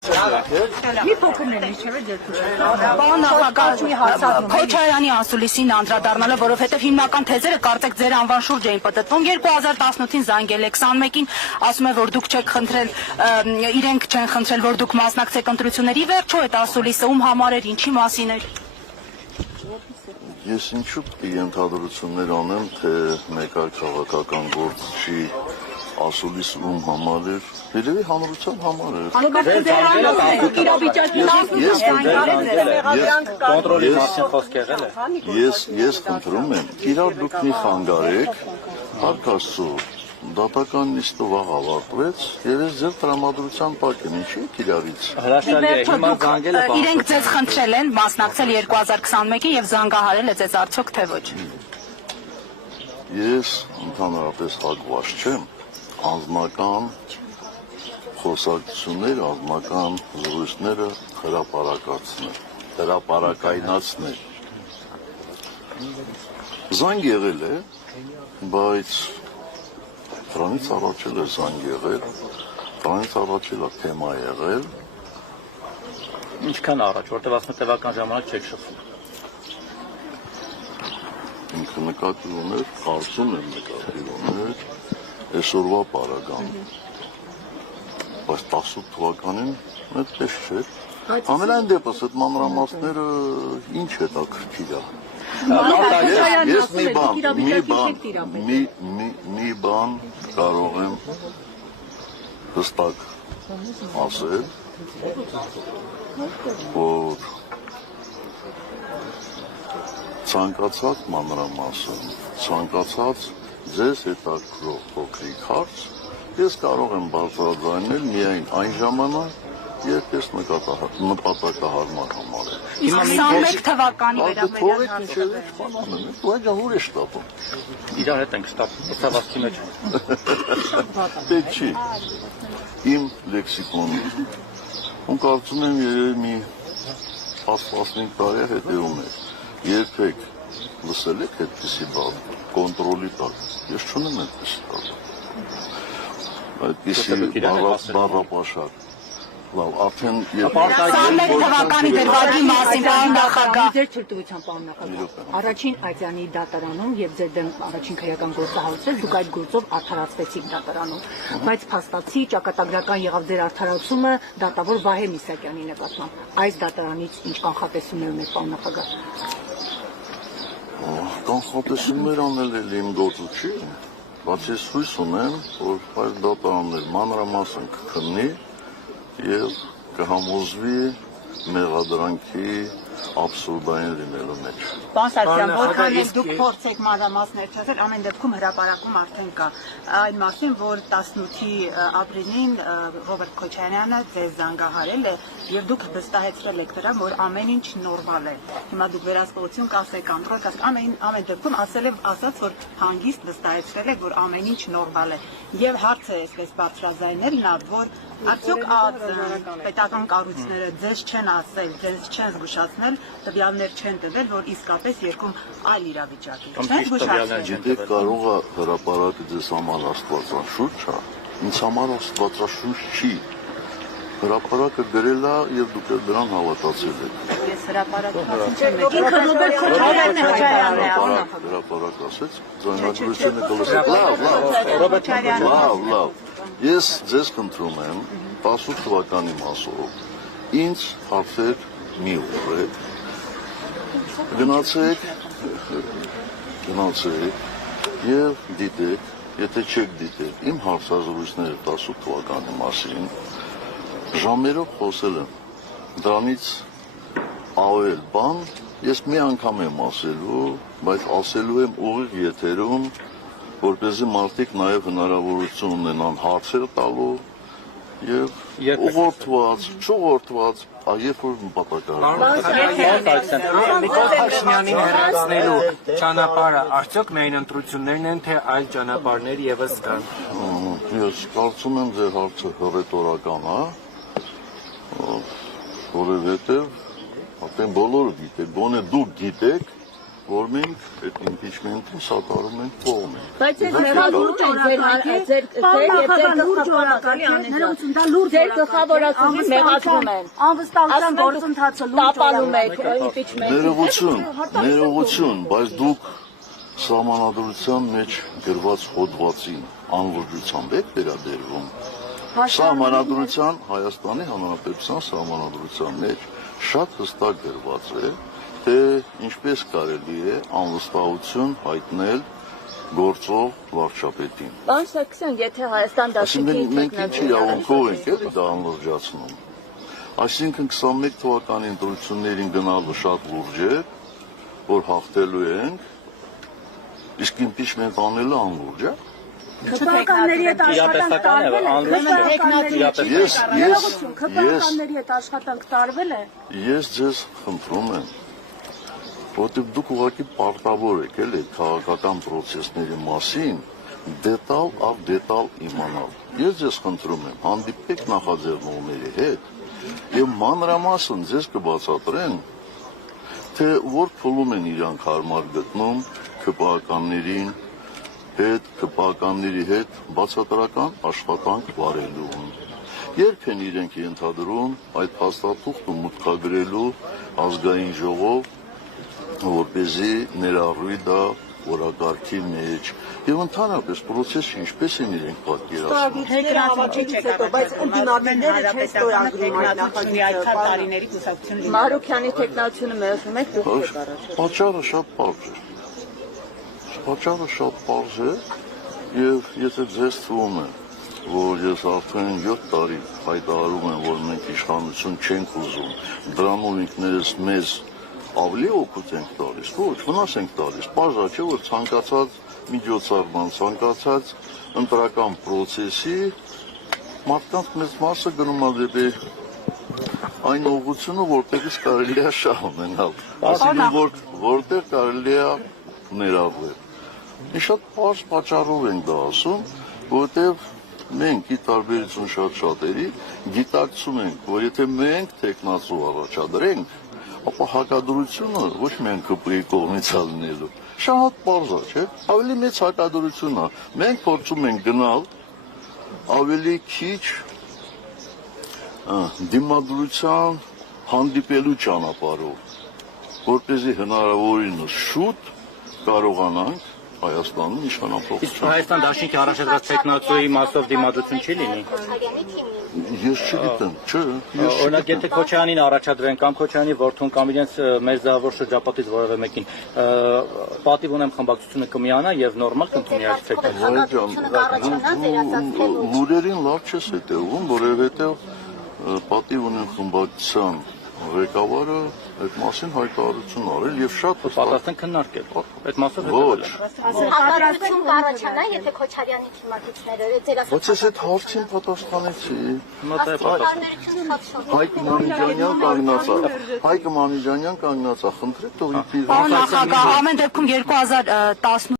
Մի փոքրներն չէ՞ Քոչարյանի անսուլիսին անդրադառնալը, որովհետև հիմնական թեզերը կարծեք ձեր անվան շուրջ էին պտտվում 2018-ին զանգել է 21-ին, ասում է, որ դուք չեք խնդրել, իրենք չեն խնդրել, որ դուք մասնակցեք ընտրությունների, վերջո այդ անսուլիսը ում համար էր, ինչի մասին էր։ Ես ինչու ենթադրություններ անեմ, թե մեկ այլ քաղաքական գործչի ասուլիս ում համար էր, երևի հանրության համար էր։ Ես խնդրում եմ, իրար դուք մի խանգարեք, Փառք Աստծո, դատական նիստը վաղ ավարտվեց, եւ ես ձեր տրամադրության տակ եմ, ինչի եք իրարից։ Իրենք ձեզ խնդրել են մասնակցել 2021-ին եւ զանգահարել է ձեզ արդյոք թե ոչ։ Ես ընդհանրապես հակված չեմ անձնական խոսակցությունները, անձնական զրույցները հրապարակայնացնել։ Զանգ եղել է, բայց դրանից առաջ էլ է զանգ եղել, դրանից առաջ էլ է թեմա եղել։ Ինչքան առաջ, որտեղ ասում տևական ժամանակ չեք շփվում։ Ինքը նկատի ուներ, կարծում եմ նկատի ուներ այսօրվա պարագան, բայց 18 թվականին այդպես չէ։ Ամենայն դեպս այդ մանրամասները ինչ հետաքրքիր է։ Ես մի բան կարող եմ հստակ ասել, որ ցանկացած մանրամասն, ցանկացած ձեզ հետաքրքրող փոքրիկ հարց, ես կարող եմ բարձրաձայնել միայն այն ժամանակ, երբ ես նպատակահարմար համարեմ։ Իսկ 21 թվականի վերաբերյալ Դու այդ ուր ես շտապում։ Իրար հետ ենք շտապում, ցավացքի մեջ։ Պետք չի։ Իմ լեքսիկոնը, ու կարծում եմ երևի մի 10-15 տարի հետևում է, երբեք լսել եք այդպիսի բան, կոնտրոլի տակ, ես չունեմ այդպիսի բան, այդպիսի բառապաշար, լավ, արդեն 21 թվականի դրվագի մասին, պարոն նախագահ։ Ձեր թույլտվությամբ, պարոն նախագահ, առաջին Այծյանի դատարանում եւ ձեր դեմ առաջին քրեական գործահարուցել, դուք այդ գործով արդարացվեցիք դատարանում, բայց փաստացի ճակատագրական եղավ ձեր արդարացումը դատավոր Վահե Միսակյանի նկատմամբ։ Այս դատարանից ինչ կանխատեսումներ ունեք, պարոն նախագահ։ Կանխատեսումներ անել էլ իմ գործը չի, բայց ես հույս ունեմ, որ այս դատարաններ մանրամասն կքննի եւ կհամոզվի մեղադրանքի աբսուրդային լինելու մեջ։ Պարոն Սարգսյան, որքան էլ դուք փորձեք մանրամասներ չասել, ամեն դեպքում հրապարակում արդեն կա այն մասին, որ 18-ի ապրիլին Ռոբերտ Քոչարյանը ձեզ զանգահարել է եւ դուք վստահեցրել եք դրան, որ ամեն ինչ նորմալ է։ Հիմա դուք վերահսկողություն կասեք, կոնտրոլ կասեք, ամեն դեպքում ասած, որ հանգիստ վստահեցրել եք, որ ամեն ինչ նորմալ է։ Եվ հարցը այսպես բարձրաձայնել նա, որ արդյոք պետական կառույցները ձեզ չեն ասել, ձեզ չեն զգուշացնել, տվյալներ չեն տվել, որ իսկապես երկում այլ իրավիճակ է։ Չեն զգուշացնել։ Գիտեք, կարող է հրապարակը ձեզ համար աստվածաշունչ է, ինձ համար աստվածաշունչ չի։ Հրապարակը գրել է եւ դուք դրան հավատացել եք։ Ես հրապարակի մասին չեմ եկել։ Ինքը Ռոբերտ Քոչարյանն է, հրապարակ ասեց, ձայնագրությունը կլսեք։ Լավ։ Ես ձեզ խնդրում եմ 18 թվականի մասով ինձ հարցեր մի ուղղեք, գնացեք եւ դիտեք, եթե չեք դիտել իմ հարցազրույցները 18 թվականի մասին, ժամերով խոսել եմ, դրանից ավել բան ես մի անգամ եմ ասելու, բայց ասելու եմ ուղիղ եթերում, որպեսզի մարդիկ նաև հնարավորություն ունենան հարցեր տալու եւ ուղղորդված, չուղղորդված, երբ որ նպատակահարմար։ Նիկոլ Փաշինյանին հեռացնելու ճանապարհը արդյոք միայն ընտրություններն են, թե այլ ճանապարհներ եւս կան։ Ես կարծում եմ ձեր հարցը հռետորական է, որովհետեւ արդեն բոլորը գիտեք, գոնե դուք գիտեք, որ մենք այդ impeachment-ը սատարում ենք կողմը։ Բայց ես մեղադրանք են ձեր գլխավորածուի մեղադրում են։ Անվստահության գործընթացը տապալում եք impeachment-ը։ Ներողություն, բայց դուք սահմանադրության մեջ գրված հոդվածին անլրջությամբ եք վերաբերվում։ Սահմանադրության, Հայաստանի Հանրապետության սահմանադրության մեջ շատ հստակ գրված է, թե ինչպես կարելի է անվստահություն հայտնել գործող վարչապետին։ Պարոն Սարգսյան, եթե Հայաստան դաշինքի Մենք ինչ իրավունքով ենք էլի դա անլրջացնում։ Այսինքն 21 թվականի ընտրություններին գնալը շատ լուրջ է, որ հաղթելու ենք, իսկ impeachment անելը անլուրջ է։ Քպականների հետ աշխատանք տարվել է։ Ես ձեզ խնդրում եմ, որտեղ դուք ուղղակի պարտավոր եք էլի քաղաքական process-ների մասին դետալ առ դետալ իմանալ։ Ես ձեզ խնդրում եմ, հանդիպեք նախաձեռնողների հետ եւ մանրամասն ձեզ կբացատրեն, թե որ փուլում են իրանք հարմար գտնում քպականների հետ բացատրական աշխատանք վարելու։ Երբ են իրենք ենթադրում այդ փաստաթուղթը մուտքագրելու ազգային ժողով, որպեսզի ներառվի դա օրակարգի մեջ եւ ընդհանրապես process-ը ինչպես են իրենք պատկերացնում։ Մարուկյանի տեխնացիոնը մերժում եք դուք եք առաջ։ Պատճառը շատ պարզ է եւ եթե ձեզ թվում է, որ ես արդեն 7 տարի հայտարարում եմ, որ մենք իշխանություն չենք ուզում, դրանով ինքներս մեզ ավելի օգուտ ենք տալիս, ոչ, վնաս ենք տալիս, պարզա չէ, որ ցանկացած միջոցառման, ցանկացած ընտրական process-ի մարդկանց մեծ մասը գնում է դեպի այն ուղղությունը, որտեղից կարելի է շահ ունենալ, այսինքն որտեղ կարելի է ներառվել։ Մի շատ պարզ պատճառով ենք դա ասում, որտեղ մենք ի տարբերություն շատ շատերի գիտակցում ենք, որ եթե մենք տեխնացու առաջադրենք, ապա հակադրությունը ոչ միայն ԿՊ-ի կողմից է լինելու, շատ պարզ է, չէ՞, ավելի մեծ հակադրություն է։ Մենք փորձում ենք գնալ ավելի քիչ դիմադրության հանդիպելու ճանապարհով, որպեսզի հնարավորինս շուտ կարողանանք Հայաստանում իշխանապահություն։ Իսկ Հայաստան դաշինքի առաջադրած տեխնացուի մասով դիմադրություն չի լինի։ Ես չգիտեմ, չէ։ Օրինակ, եթե Քոչարյանին առաջադրեն կամ Քոչարյանի որդուն կամ իրենց մերձավոր շրջապատից որևէ մեկին, պատիվ ունեմ խմբակցությունը կմիանա եւ նորմալ կընդունի այս տեխնացուն։ Լուրերին լավ չես հետևում, որովհետեւ պատիվ ունեմ խմբակցության ղեկավարը այդ մասին հայտարարություն արել եւ շատ պատասխան քննարկել։ Այդ մասով ոչ։ Պատրաստություն կառաջանա, եթե Քոչարյանի թիմակիցները ձեր Ոչ ես այդ հարցին պատասխանեցի։ Հայկ Հայկ Մանուկյանյան կանգնած է, խնդրեք թող իբր։ Պարոն նախագահ, ամեն դեպքում 2010